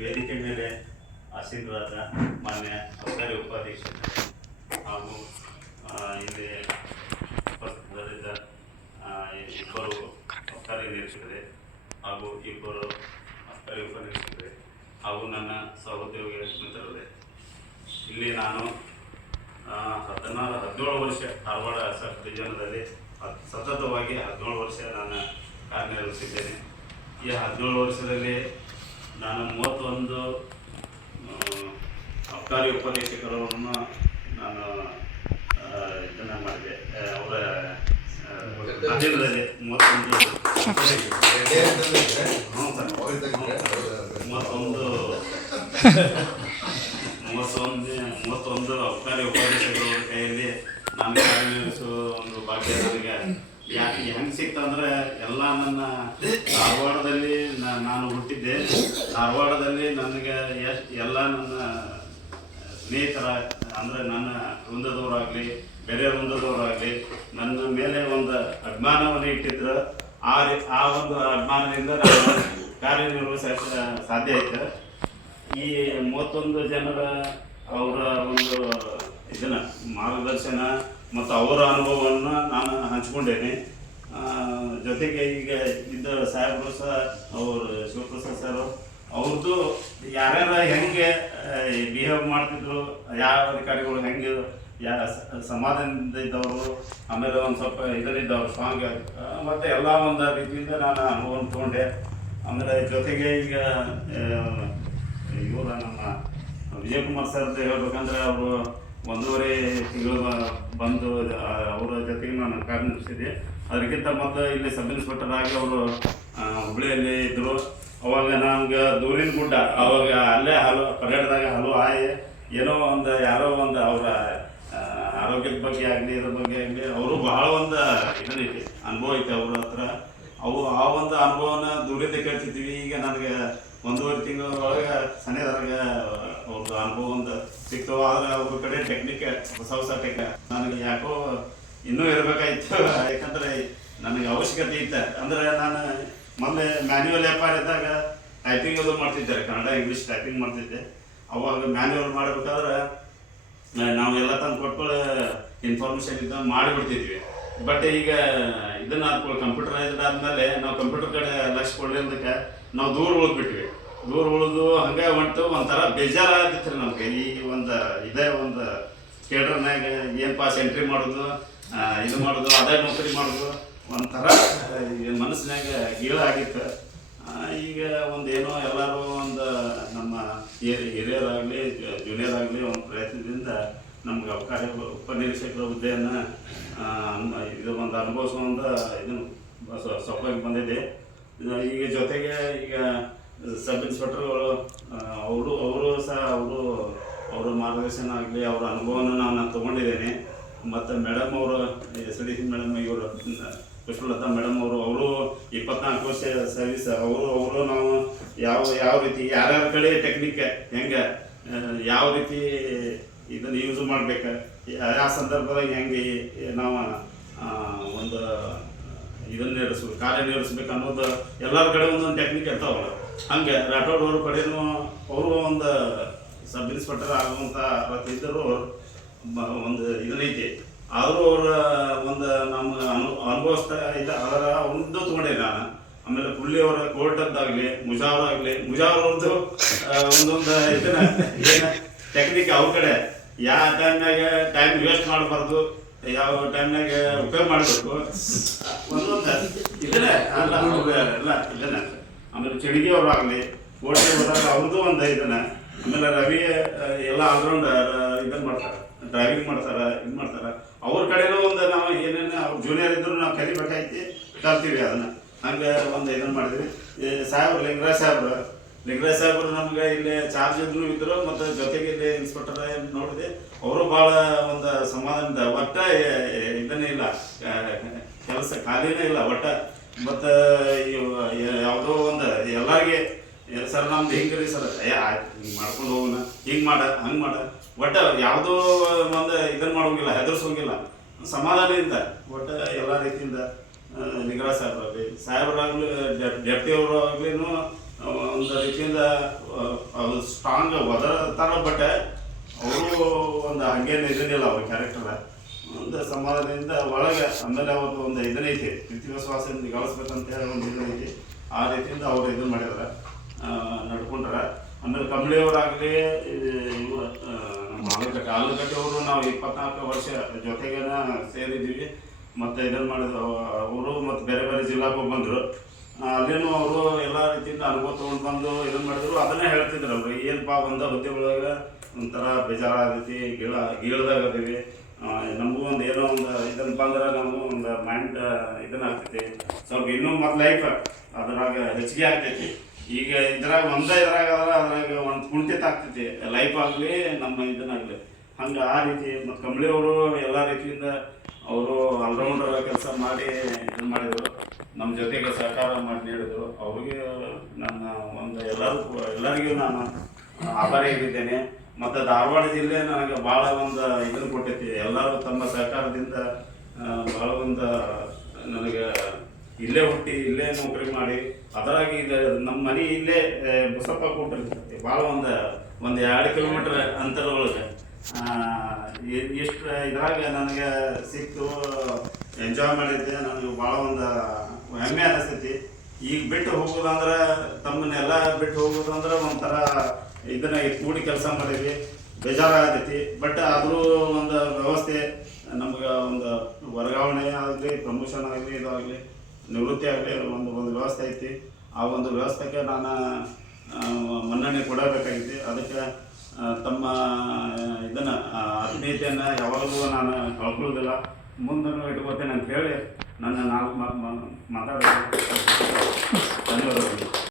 ವೇದಿಕೆ ಮೇಲೆ ಆಸೀನರಾದ ಮಾನ್ಯ ಸರ್ಕಾರಿ ಉಪಾಧ್ಯಕ್ಷರು ಹಾಗೂ ಹಿಂದೆ ಉಪಸ್ಥಿತರಿದ್ದ ಇಬ್ಬರು ಸರ್ಕಾರಿ ಹಾಗೂ ಇಬ್ಬರು ಸರ್ಕಾರಿ ಉಪನಿರೀಕ್ಷಕರೇ ಹಾಗೂ ನನ್ನ ಸಹೋದ್ಯೋಗಿ ಮಿತ್ರರೇ. ಇಲ್ಲಿ ನಾನು ಹದಿನಾರು, ಹದಿನೇಳು ವರ್ಷ ಧಾರವಾಡ ಸರ್ ಡಿವಿಜನದಲ್ಲಿ ಸತತವಾಗಿ ಹದಿನೇಳು ವರ್ಷ ನಾನು ಕಾರ್ಯನಿರ್ವಹಿಸಿದ್ದೇನೆ. ಈ ಹದಿನೇಳು ವರ್ಷದಲ್ಲಿ ನಾನು ಮೂವತ್ತೊಂದು ಅಬ್ಕಾರಿ ಉಪದೇಶಕರನ್ನು ನಾನು ಇದನ್ನು ಮಾಡಿದೆ. ಅವರ ಮೂವತ್ತೊಂದು ಮೂವತ್ತೊಂದು ಮೂವತ್ತೊಂದು ಮೂವತ್ತೊಂದು ಅಬ್ಕಾರಿ ಉಪದೇಶಕರ ಕೈಯಲ್ಲಿ ನಾನು ಒಂದು ಭಾಗ್ಯ ನನಗೆ. ಯಾಕೆ ಹೆಂಗೆ ಸಿಕ್ತಂದ್ರೆ ಎಲ್ಲ ನನ್ನ ಧಾರವಾಡದಲ್ಲಿ ಧಾರವಾಡದಲ್ಲಿ ನನಗೆ ಎಲ್ಲ ನನ್ನ ಸ್ನೇಹಿತರ, ಅಂದರೆ ನನ್ನ ವೃಂದದವರಾಗಲಿ ಬೇರೆ ವೃಂದದವರಾಗಲಿ ನನ್ನ ಮೇಲೆ ಒಂದು ಅಭಿಮಾನವನ್ನು ಇಟ್ಟಿದ್ರು. ಆ ಆ ಒಂದು ಅಭಿಮಾನದಿಂದ ನಾನು ಕಾರ್ಯನಿರ್ವಹಿಸ ಸಾಧ್ಯ ಆಯ್ತು. ಈ ಮೂವತ್ತೊಂದು ಜನರ ಅವರ ಒಂದು ಇದನ್ನ, ಮಾರ್ಗದರ್ಶನ ಮತ್ತು ಅವರ ಅನುಭವವನ್ನು ನಾನು ಹಂಚ್ಕೊಂಡೇನೆ ಜೊತೆಗೆ ಈಗ ಇದ್ದ ಸಾಹೇಬರು ಸಹ, ಅವರು ಶಿವಪ್ರಸಾದ್ ಸರ್ ಅವ್ರದ್ದು ಯಾರ್ಯಾರ ಹೆಂಗೆ ಬಿಹೇವ್ ಮಾಡ್ತಿದ್ರು, ಯಾವ ಅಧಿಕಾರಿಗಳು ಹೆಂಗೆ, ಯಾ ಸಮಾಧಾನದಿಂದ ಇದ್ದವರು, ಆಮೇಲೆ ಒಂದು ಸ್ವಲ್ಪ ಇದರಿದ್ದವ್ರು ಸ್ಟ್ರಾಂಗ್ ಮತ್ತು ಎಲ್ಲ ಒಂದು ರೀತಿಯಿಂದ ನಾನು ಅನುಭವ ತಗೊಂಡೆ ಆಮೇಲೆ ಜೊತೆಗೆ ಈಗ ಇವರ ನಮ್ಮ ವಿಜಯಕುಮಾರ್ ಸರ್ ಹೇಳ್ಬೇಕಂದ್ರೆ ಅವರು ಒಂದೂವರೆ ತಿಂಗಳು ಬಂದು ಅವರ ಜೊತೆಗೆ ನಾನು ಕಾರ್ಯನಿರ್ವಹಿಸಿದ್ದೆ. ಅದಕ್ಕಿಂತ ಮೊದಲು ಇಲ್ಲಿ ಸಬ್ ಇನ್ಸ್ಪೆಕ್ಟರ್ ಆಗಿ ಅವರು ಹುಬ್ಳಿಯಲ್ಲಿ ಇದ್ರು. ಅವಾಗ ನಮ್ಗೆ ದೂರಿನ ಗುಡ್ಡ, ಅವಾಗ ಅಲ್ಲೇ ಹಲೋ ಪರ್ಯಟದಾಗ ಹಲೋ ಆಯ್, ಏನೋ ಒಂದು, ಯಾರೋ ಒಂದು ಅವರ ಆರೋಗ್ಯದ ಬಗ್ಗೆ ಆಗಲಿ, ಇದ್ರ ಬಗ್ಗೆ ಆಗಲಿ, ಅವರು ಬಹಳ ಒಂದು ಇದನ್ನೈತಿ ಅನುಭವ ಐತೆ ಅವ್ರ ಹತ್ರ. ಅವು ಆ ಒಂದು ಅನುಭವನ ದೂರಿಂದ ಕೇಳ್ತಿದ್ವಿ. ಈಗ ನನಗೆ ಒಂದೂವರೆ ತಿಂಗಳ ಒಳಗೆ ಅವ್ರದ್ದು ಅನುಭವ ಒಂದು ಸಿಕ್ತವ ಆದ್ರೆ ಅವ್ರ ಕಡೆ ಟೆಕ್ನಿಕ್ ಹೊಸ ಹೊಸ ಟೆಕ್ ನನಗೆ ಯಾಕೋ ಇನ್ನೂ ಇರಬೇಕಾಯ್ತು. ಯಾಕಂದ್ರೆ ನನಗೆ ಅವಶ್ಯಕತೆ ಇತ್ತು. ಅಂದ್ರೆ ನಾನು ಮೊದಲೇ ಮ್ಯಾನ್ಯುವಲ್ ವ್ಯಾಪಾರ ಇದ್ದಾಗ ಟೈಪಿಂಗ್ ಅದು ಮಾಡ್ತಿದ್ದಾರೆ. ಕನ್ನಡ ಇಂಗ್ಲೀಷ್ ಟೈಪಿಂಗ್ ಮಾಡ್ತಿದ್ದೆ. ಅವಾಗ ಮ್ಯಾನ್ಯುವಲ್ ಮಾಡ್ಬೇಕಾದ್ರೆ ನಾವು ಎಲ್ಲ ತಂದು ಕೊಟ್ಕೊಳ್ಳೋ ಇನ್ಫಾರ್ಮೇಶನ್ ಇದ್ದ ಮಾಡಿಬಿಡ್ತಿದ್ವಿ. ಬಟ್ ಈಗ ಇದನ್ನ ಹಾಕೊಳ್ಳಿ ಕಂಪ್ಯೂಟರೈಸ್ಡ್ ಆದ್ಮೇಲೆ ನಾವು ಕಂಪ್ಯೂಟರ್ ಕಡೆ ಲಕ್ಷ್ಯ ಅಂದಕ್ಕೆ ನಾವು ದೂರ ಉಳಿದ್ಬಿಟ್ವಿ. ದೂರ ಉಳಿದು ಹಂಗೆ ಹೊಂಟು, ಒಂಥರ ಬೇಜಾರಾಗಿತ್ತು ನಮ್ಗೆ. ಈ ಒಂದು ಇದೇ ಒಂದು ಥಿಯೇಟರ್ನಾಗ ಏನು ಪಾಸ್ ಎಂಟ್ರಿ ಮಾಡೋದು ಇದು ಮಾಡೋದು, ಅದೇ ನೌಕರಿ ಮಾಡೋದು. ಒಂಥರ ಮನಸ್ಸಿನಾಗ ಗೀಳಾಗಿತ್ತು ಆಗಿತ್ತು. ಈಗ ಒಂದು ಏನೋ ಎಲ್ಲರೂ ಒಂದು ನಮ್ಮ ಹಿರಿಯ- ಹಿರಿಯರಾಗಲಿ ಜೂನಿಯರ್ ಆಗಲಿ ಒಂದು ಪ್ರಯತ್ನದಿಂದ ನಮ್ಗೆ ಅವಕಾಶ ಉಪನಿರೀಕ್ಷಕರ ಹುದ್ದೆಯನ್ನು ಇದು ಒಂದು ಅನುಭವಿಸೋ ಇದು ಇದನ್ನು ಸೊಪ್ಪಾಗಿ ಬಂದಿದೆ. ಈಗ ಜೊತೆಗೆ ಈಗ ಸಬ್ ಇನ್ಸ್ಪೆಕ್ಟರ್ಗಳು ಅವರು ಅವರು ಸಹ ಅವರು ಅವರ ಮಾರ್ಗದರ್ಶನ ಆಗಲಿ, ಅವರ ಅನುಭವನ ನಾನು ತೊಗೊಂಡಿದ್ದೇನೆ. ಮತ್ತು ಮೇಡಮ್ ಅವರು, ಎಸ್ ಡಿ ಸಿ ಮೇಡಮ್ ಇವರು ಪುಷ್ಪಲತಾ ಮೇಡಮ್ ಅವರು ಅವರು ಇಪ್ಪತ್ನಾಲ್ಕು ವರ್ಷ ಸರ್ವಿಸ್ ಅವರು ಅವರು ನಾವು ಯಾವ ಯಾವ ರೀತಿ, ಯಾರ್ಯಾರ ಕಡೆ ಟೆಕ್ನಿಕ್ ಹೆಂಗೆ ಯಾವ ರೀತಿ ಇದನ್ನು ಯೂಸ್ ಮಾಡ್ಬೇಕು, ಯಾವ ಸಂದರ್ಭದಾಗ ಹೆಂಗೆ ನಾವು ಒಂದು, ಇದನ್ನ ನಡೆಸ್ಬೇಕು, ಕಾರ್ಯ ಅನ್ನೋದು ಎಲ್ಲರ ಕಡೆ ಒಂದೊಂದು ಟೆಕ್ನಿಕ್ ಇರ್ತಾವಲ್ಲ ಹಂಗೆ ರಾಠೋಡ್ ಅವ್ರ ಕಡೆನೂ ಅವರು ಒಂದು ಸಬ್ ಇನ್ಸ್ಪೆಕ್ಟರ್ ಆಗುವಂಥ ಇದ್ದರು ಒಂದು ಇದನ್ನೈತಿ ಆದರೂ ಅವರ ಒಂದು ನಮ್ಮ ಅನು ಅನುಭವಿಸ್ತಾ ಇದ್ದ ಅದರ ಒಂದು ತಗೊಂಡೆ ನಾನು. ಆಮೇಲೆ ಪುಲ್ಲಿ ಅವರ ಕೋರ್ಟದ್ದಾಗಲಿ ಮುಜಾವರ್ ಆಗಲಿ, ಮುಜಾವರ್ ಅವ್ರದ್ದು ಒಂದೊಂದು ಇದನ್ನ, ಏನು ಟೆಕ್ನಿಕ್ ಅವ್ರ ಕಡೆ. ಯಾವ ಟೈಮ್ನಾಗ ಟೈಮ್ ವೇಸ್ಟ್ ಮಾಡಬಾರ್ದು, ಯಾವ ಟೈಮ್ನಾಗ ಉಪಯೋಗ ಮಾಡಬೇಕು. ಒಂದೊಂದು ಇದನ್ನೇ ಅಲ್ಲ ಎಲ್ಲ ಇದನ್ನ. ಆಮೇಲೆ ಚಳಿಗೆ ಅವರಾಗಲಿ ಕೋಟೆ ಹೋದಾಗ ಅವ್ರದ್ದು ಒಂದು ಇದನ್ನ. ಆಮೇಲೆ ರವಿ ಎಲ್ಲ ಆಲ್ರೌಂಡ್ ಇದನ್ನ ಮಾಡ್ತಾರೆ. ಡ್ರೈವಿಂಗ್ ಮಾಡ್ತಾರೆ, ಇದು ಮಾಡ್ತಾರೆ. ಅವ್ರ ಕಡೆನೂ ಒಂದು ನಾವು ಏನೇನು ಅವ್ರ ಜೂನಿಯರ್ ಇದ್ರು ನಾವು ಕಲಿಬೇಕಾಯ್ತಿ, ಕಲ್ತೀವಿ ಅದನ್ನ. ಹಂಗೆ ಒಂದು ಇದನ್ನ ಮಾಡಿದ್ವಿ. ಸಾಹೇಬ್ರು, ಲಿಂಗರಾಜ್ ಸಾಹೇಬ್ರು. ಲಿಂಗರಾಜ್ ಸಾಹೇಬ್ರು ನಮ್ಗೆ ಇಲ್ಲಿ ಚಾರ್ಜ್ ಇದ್ರು ಇದ್ರು, ಮತ್ತು ಜೊತೆಗೆ ಇಲ್ಲಿ ಇನ್ಸ್ಪೆಕ್ಟರ್ ನೋಡಿದೆ. ಅವರು ಭಾಳ ಒಂದು ಸಮಾಧಾನದ, ಒಟ್ಟ ಇದನ್ನೇ ಇಲ್ಲ. ಕೆಲಸ ಖಾಲಿನೇ ಇಲ್ಲ, ಒಟ್ಟ. ಮತ್ತು ಯಾವುದೋ ಒಂದು, ಎಲ್ಲರಿಗೆ ಸರ್ ನಮ್ದು ಹಿಂಗ್ರಿ ಸರ್? ಏ ಆಯ್ತು ಹಿಂಗೆ ಮಾಡ್ಕೊಂಡು ಹೋಗೋಣ. ಹಿಂಗೆ ಮಾಡ ಹಂಗೆ ಮಾಡ. ಒಟ್ಟ ಯಾವುದೋ ಒಂದು ಇದನ್ನ ಮಾಡೋಂಗಿಲ್ಲ ಹೆದರ್ಸೋಂಗಿಲ್ಲ. ಸಮಾಧಾನದಿಂದ ಒಟ್ಟ ಎಲ್ಲ ರೀತಿಯಿಂದ ಆ, ನಿಗರ ಸಾಹೇಬ್ರಾಗಲಿ. ಸಾಹೇಬ್ರಾಗಲಿ ಡೆಪ್ಟಿ ಅವರು ಆಗ್ಲಿನೂ ಒಂದು ರೀತಿಯಿಂದ ಅದು ಸ್ಟ್ರಾಂಗ್ ಒದರ್ತಾರ ಬಟ್ ಅವರು ಒಂದು ಹಂಗೇನು ಇದನ್ನಿಲ್ಲ ಅವ್ರ ಕ್ಯಾರೆಕ್ಟರ್ ಒಂದು ಸಮಾಧಾನದಿಂದ ಒಳಗೆ ಆಮೇಲೆ ಅವ್ರದ್ದು ಒಂದು ಇದನ್ನೈತಿ ಪ್ರೀತಿ ವಿಶ್ವಾಸದಿಂದ ಗಳಿಸ್ಬೇಕಂತ ಹೇಳಿ ಒಂದು ಇದನ್ನೈತಿ ಆ ರೀತಿಯಿಂದ ಅವ್ರು ಇದನ್ನ ಮಾಡಿದಾರೆ. ನಡ್ಕೊಂಡ್ರ. ಆಮೇಲೆ ಕಂಬಳಿಯವರಾಗಲಿ ಇದು ನಮ್ಮ ಆಲೂಗಡ್ಡೆ ಆಲೂಗಡ್ಡೆಯವರು ನಾವು ಇಪ್ಪತ್ನಾಲ್ಕು ವರ್ಷ ಜೊತೆಗೇನ ಸೇರಿದ್ದೀವಿ. ಮತ್ತೆ ಇದನ್ನು ಮಾಡಿದ್ರು ಅವರು ಮತ್ತು ಬೇರೆ ಬೇರೆ ಜಿಲ್ಲಾಗೂ ಬಂದರು. ಅಲ್ಲೇನು ಅವರು ಎಲ್ಲ ರೀತಿಯಿಂದ ಅನುಭವ ತೊಗೊಂಡು ಬಂದು ಇದನ್ನು ಮಾಡಿದ್ರು. ಅದನ್ನೇ ಹೇಳ್ತಿದ್ರು ಅವ್ರು ಏನಪ್ಪ ಒಂದು ಹುದ್ದೆ ಒಳಗೆ ಒಂಥರ ಬೇಜಾರಾಗೈತಿ ಗೀಳ ಗೀಳ್ದಾಗ ಅದೀವಿ ನಮಗೂ ಒಂದು ಏನೋ ಒಂದು ಇದನ್ನು ಬಂದ್ರೆ ನಮಗೂ ಒಂದು ಮೈಂಡ್ ಇದನ್ನ ಆಗ್ತೈತಿ. ಸ್ವಲ್ಪ ಇನ್ನೂ ಮತ್ತು ಲೈಫ್ ಅದ್ರಾಗ ಹೆಚ್ಚಿಗೆ ಆಗ್ತೈತಿ. ಈಗ ಇದ್ರಾಗ ಒಂದೇ ಇದ್ರಾಗ ಅದ್ರಾಗ ಒಂದು ಕುಂಠಿತ ಆಗ್ತೈತಿ. ಲೈಫ್ ಆಗಲಿ, ನಮ್ಮ ಇದನ್ನಾಗಲಿ ಹಂಗೆ ಆ ರೀತಿ ಮತ್ತು ಕಂಬಳಿಯವರು ಎಲ್ಲ ರೀತಿಯಿಂದ ಅವರು ಆಲ್ರೌಂಡರ್ ಕೆಲಸ ಮಾಡಿ ಇದನ್ನು ಮಾಡಿದರು. ನಮ್ಮ ಜೊತೆಗೆ ಸಹಕಾರ ಮಾಡಿ ನೀಡಿದರು. ಅವ್ರಿಗೆ ನನ್ನ ಒಂದು ಎಲ್ಲರೂ ಎಲ್ಲರಿಗೂ ನಾನು ಆಭಾರಿಯಾಗಿದ್ದೇನೆ ಮತ್ತು ಧಾರವಾಡ ಜಿಲ್ಲೆ ನನಗೆ ಭಾಳ ಒಂದು ಇದನ್ನು ಕೊಟ್ಟೈತಿ. ಎಲ್ಲರೂ ತಮ್ಮ ಸಹಕಾರದಿಂದ ಭಾಳ ಒಂದು ನನಗೆ ಇಲ್ಲೇ ಹುಟ್ಟಿ ಇಲ್ಲೇ ನೌಕರಿ ಮಾಡಿ, ಅದರಾಗಿ ಇದು ನಮ್ಮ ಮನೆ ಇಲ್ಲೇ ಬಸಪ್ಪ ಕೊಟ್ಟಿರ್ತೈತಿ ಭಾಳ ಒಂದು ಒಂದು ಎರಡು ಕಿಲೋಮೀಟರ್ ಅಂತರ ಒಳಗೆ ಎಷ್ಟು ನನಗೆ ಸಿಕ್ತು ಎಂಜಾಯ್ ಮಾಡಿದ್ದೆ. ನನಗೆ ಭಾಳ ಒಂದು ಹೆಮ್ಮೆ ಅನಿಸ್ತೈತಿ. ಈಗ ಬಿಟ್ಟು ಹೋಗೋದಂದ್ರೆ, ತಮ್ಮನ್ನೆಲ್ಲ ಬಿಟ್ಟು ಹೋಗೋದಂದ್ರೆ ಒಂಥರ ಇದನ್ನ ಕೂಡಿ ಕೆಲಸ ಮಾಡಿದ್ವಿ. ಬೇಜಾರಾಗತೈತಿ. ಬಟ್ ಆದರೂ ಒಂದು ವ್ಯವಸ್ಥೆ, ನಮ್ಗೆ ಒಂದು ವರ್ಗಾವಣೆ ಆಗಲಿ ಪ್ರಮೋಷನ್ ಆಗಲಿ, ಇದಾಗಲಿ ನಿವೃತ್ತಿ ಆಗಲಿ ಒಂದು ಒಂದು ವ್ಯವಸ್ಥೆ ಐತಿ. ಆ ಒಂದು ವ್ಯವಸ್ಥೆಗೆ ನಾನು ಮನ್ನಣೆ ಕೊಡಬೇಕಾಗಿದೆ ಅದಕ್ಕೆ ತಮ್ಮ ಇದನ್ನು ಆತ್ಮೀಯತೆಯನ್ನು ಯಾವಾಗಲೂ ನಾನು ಕಳ್ಕೊಳ್ಳೋದಿಲ್ಲ ಮುಂದನ್ನು ಇಟ್ಕೋತೇನೆ ಅಂತ ಹೇಳಿ ನನ್ನ ನಾಲ್ಕು ಮಾತು ಧನ್ಯವಾದಗಳು.